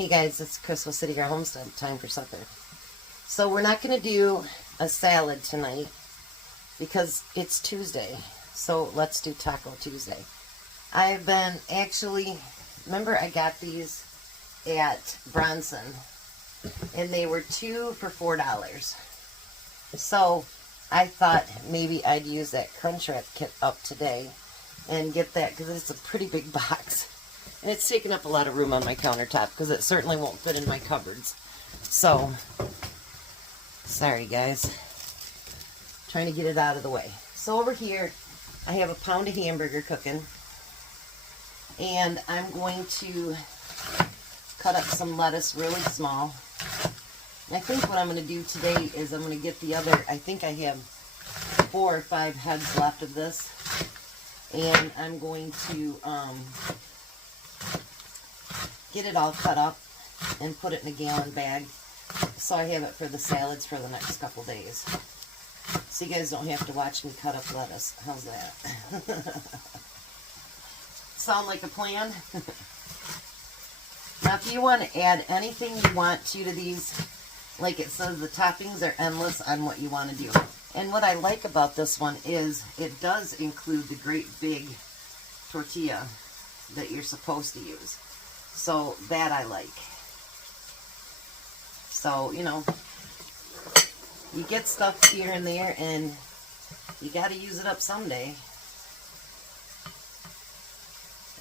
Hey guys, it's Crystal City, our homestead. Time for supper. So we're not going to do a salad tonight because it's Tuesday. So let's do Taco Tuesday. I've been actually, remember I got these at Bronson and they were 2 for $4. So I thought maybe I'd use that Crunchwrap kit up today and get that because it's a pretty big box. And it's taking up a lot of room on my countertop because it certainly won't fit in my cupboards. So, sorry guys. Trying to get it out of the way. So over here, I have a pound of hamburger cooking. And I'm going to cut up some lettuce really small. And I think what I'm going to do today is I'm going to get the other, I think I have 4 or 5 heads left of this. And I'm going to get it all cut up and put it in a gallon bag so I have it for the salads for the next couple days. So you guys don't have to watch me cut up lettuce. How's that? Sound like a plan? Now if you want to add anything you want to these, like it says, the toppings are endless on what you want to do. And what I like about this one is it does include the great big tortilla that you're supposed to use. So that I like. So, you know, you get stuff here and there and you got to use it up someday.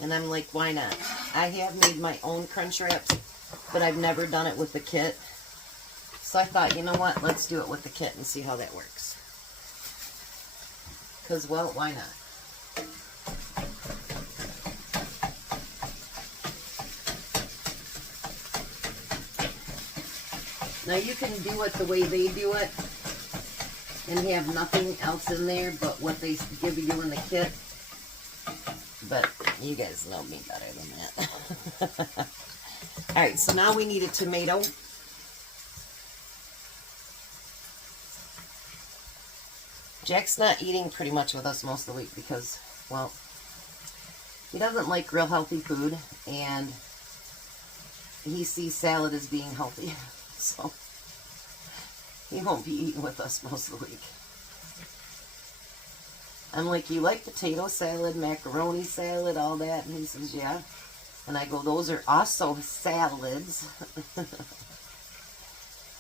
And I'm like, why not? I have made my own crunch wraps, but I've never done it with the kit. So I thought, you know what, let's do it with the kit and see how that works. Because, well, why not? Now you can do it the way they do it and have nothing else in there but what they give you in the kit. But you guys know me better than that. Alright, so now we need a tomato. Jack's not eating pretty much with us most of the week because, well, he doesn't like real healthy food and he sees salad as being healthy. So he won't be eating with us most of the week. I'm like, you like potato salad, macaroni salad, all that? And he says, yeah. And I go, those are also salads.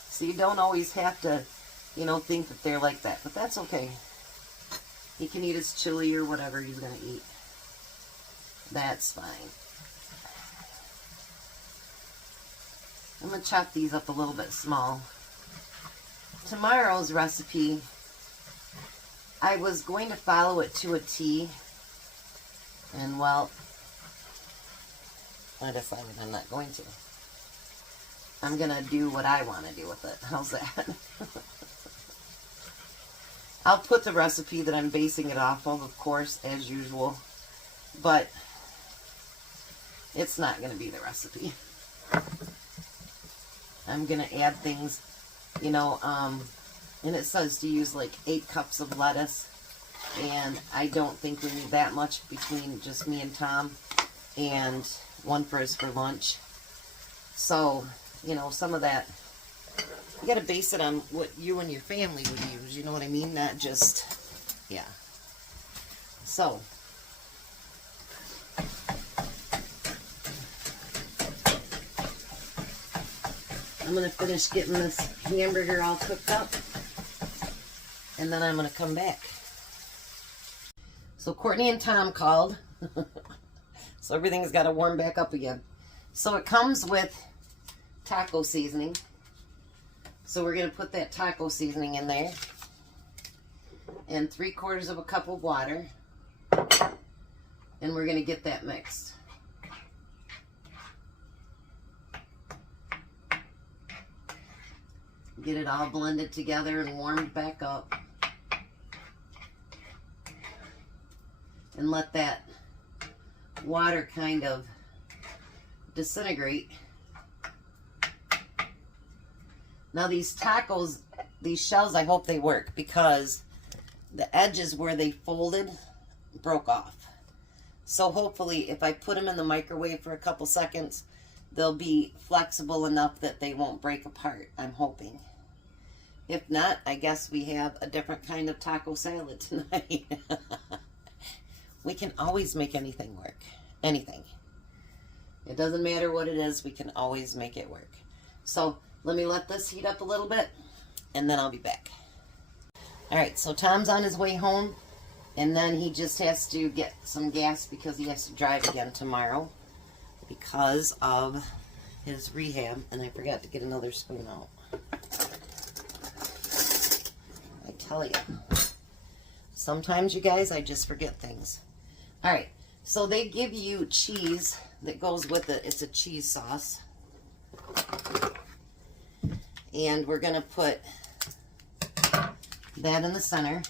So you don't always have to, you know, think that they're like that. But that's okay. He can eat his chili or whatever he's going to eat. That's fine. I'm going to chop these up a little bit small. Tomorrow's recipe, I was going to follow it to a T. And, well, I decided I'm not going to. I'm going to do what I want to do with it. How's that? I'll put the recipe that I'm basing it off of course, as usual. But it's not going to be the recipe. I'm going to add things, you know, and it says to use like 8 cups of lettuce. And I don't think we need that much between just me and Tom. And one for us for lunch. So, you know, some of that, you got to base it on what you and your family would use. You know what I mean? Not just, yeah. So, I'm going to finish getting this hamburger all cooked up. And then I'm going to come back. So Courtney and Tom called. So everything's got to warm back up again. So it comes with taco seasoning. So we're going to put that taco seasoning in there. And 3/4 of a cup of water. And we're going to get that mixed. Get it all blended together and warmed back up. And let that water kind of disintegrate. Now these tacos, these shells, I hope they work because the edges where they folded broke off. So hopefully if I put them in the microwave for a couple seconds, they'll be flexible enough that they won't break apart, I'm hoping. If not, I guess we have a different kind of taco salad tonight. We can always make anything work. Anything. It doesn't matter what it is, we can always make it work. So let me let this heat up a little bit, and then I'll be back. Alright, so Tom's on his way home, and then he just has to get some gas because he has to drive again tomorrow because of his rehab, and I forgot to get another spoon out. I tell you, sometimes, you guys, I just forget things. Alright, so they give you cheese that goes with it. It's a cheese sauce. And we're going to put that in the center.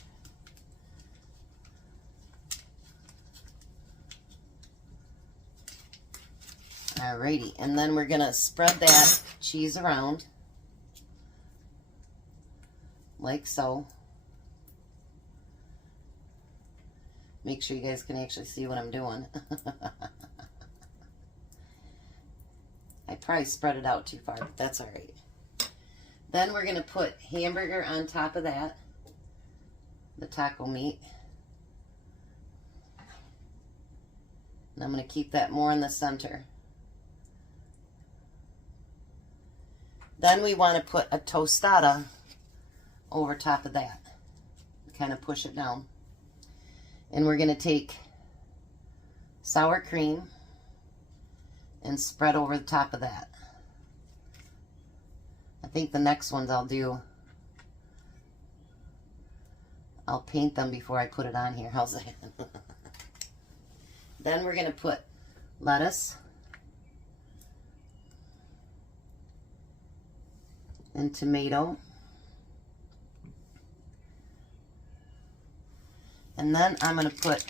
Alrighty, and then we're going to spread that cheese around like so. Make sure you guys can actually see what I'm doing. I probably spread it out too far, but that's alright. Then we're going to put hamburger on top of that, the taco meat. And I'm going to keep that more in the center. Then we want to put a tostada over top of that. Kind of push it down. And we're going to take sour cream and spread over the top of that. I think the next ones I'll paint them before I put it on here. How's that? Then we're going to put lettuce and tomato. And then I'm going to put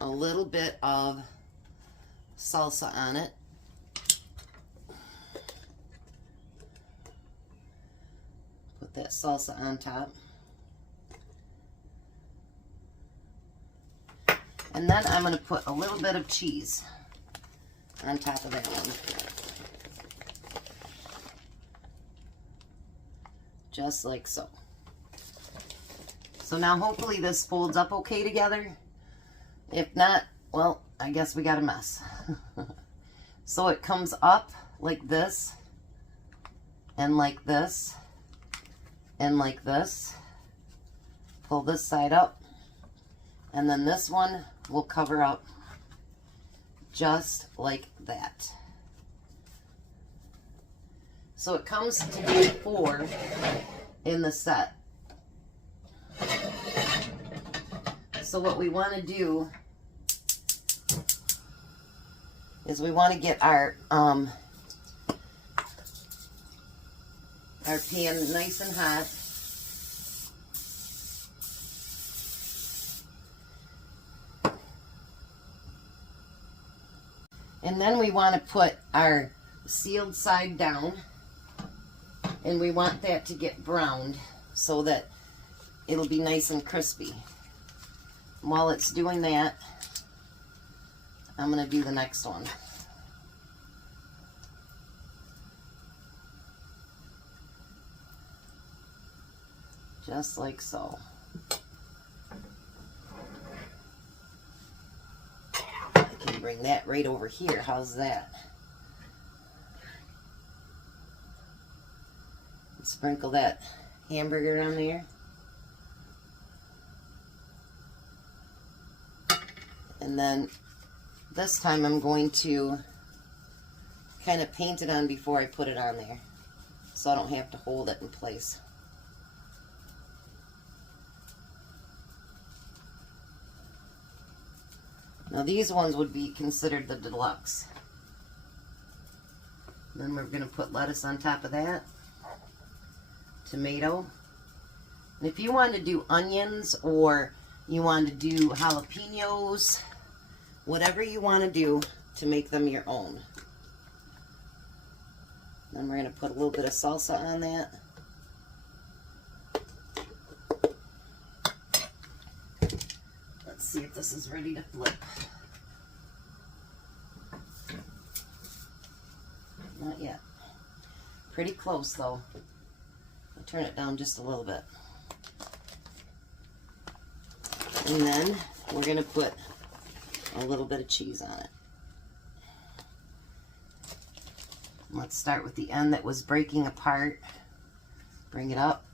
a little bit of salsa on it. Put that salsa on top. And then I'm going to put a little bit of cheese on top of that one. Just like so. So now hopefully this folds up okay together. If not, well, I guess we got a mess. So it comes up like this, and like this, and like this. Pull this side up, and then this one will cover up just like that. So it comes to be 4 in the set. So what we want to do is we want to get our pan nice and hot. And then we want to put our sealed side down, and we want that to get browned so that it'll be nice and crispy. While it's doing that, I'm going to do the next one. Just like so. I can bring that right over here. How's that? Sprinkle that hamburger on there. And then this time I'm going to kind of paint it on before I put it on there, so I don't have to hold it in place. Now these ones would be considered the deluxe. Then we're going to put lettuce on top of that, tomato. And if you want to do onions or you want to do jalapenos, whatever you want to do to make them your own. Then we're going to put a little bit of salsa on that. Let's see if this is ready to flip. Not yet. Pretty close though. I'll turn it down just a little bit. And then we're going to put a little bit of cheese on it. Let's start with the end that was breaking apart. Bring it up.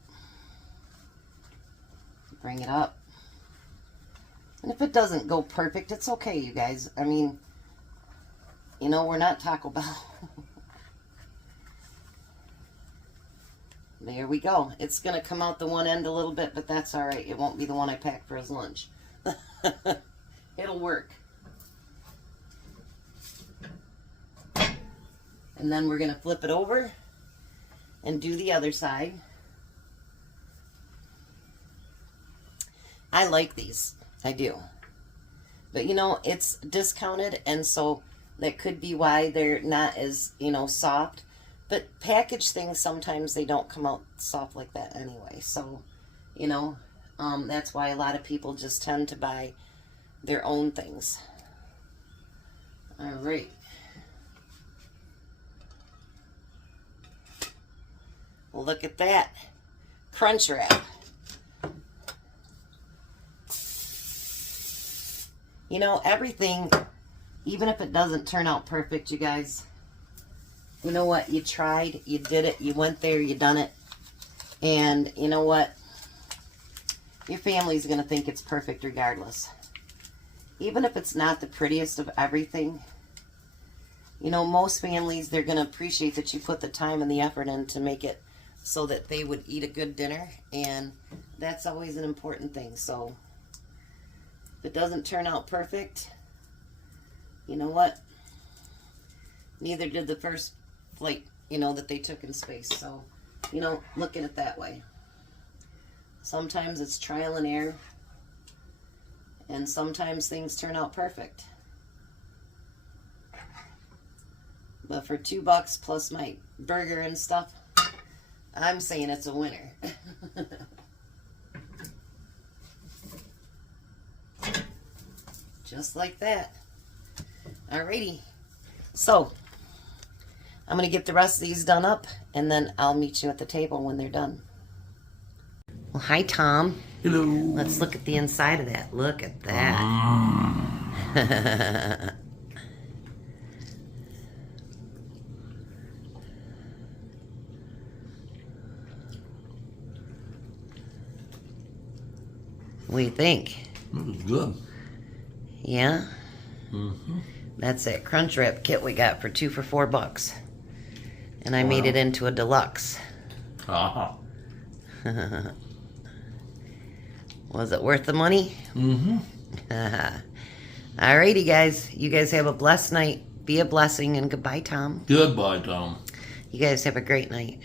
Bring it up. And if it doesn't go perfect, it's okay, you guys. I mean, you know, we're not Taco Bell. There we go. It's going to come out the one end a little bit, but that's all right. It won't be the one I packed for his lunch. It'll work. And then we're going to flip it over and do the other side. I like these. I do. But, you know, it's discounted, and so that could be why they're not as, you know, soft. But packaged things, sometimes they don't come out soft like that anyway. So, you know, that's why a lot of people just tend to buy their own things. All right. Look at that. Crunch wrap. You know, everything, even if it doesn't turn out perfect, you guys, you know what? You tried, you did it, you went there, you done it. And you know what? Your family's going to think it's perfect regardless. Even if it's not the prettiest of everything, you know, most families, they're going to appreciate that you put the time and the effort in to make it so that they would eat a good dinner. And that's always an important thing. So if it doesn't turn out perfect, you know what? Neither did the first flight, you know, that they took in space. So, you know, look at it that way. Sometimes it's trial and error, and sometimes things turn out perfect. But for $2 plus my burger and stuff, I'm saying it's a winner. Just like that. Alrighty. So, I'm going to get the rest of these done up, and then I'll meet you at the table when they're done. Well, hi, Tom. Hello. Let's look at the inside of that. Look at that. What do you think? That was good. Yeah? Mm-hmm. That's that crunch wrap kit we got for 2 for $4. And I made it into a deluxe. Ah. Was it worth the money? Mm-hmm. Alrighty, guys. You guys have a blessed night. Be a blessing, and goodbye, Tom. Goodbye, Tom. You guys have a great night.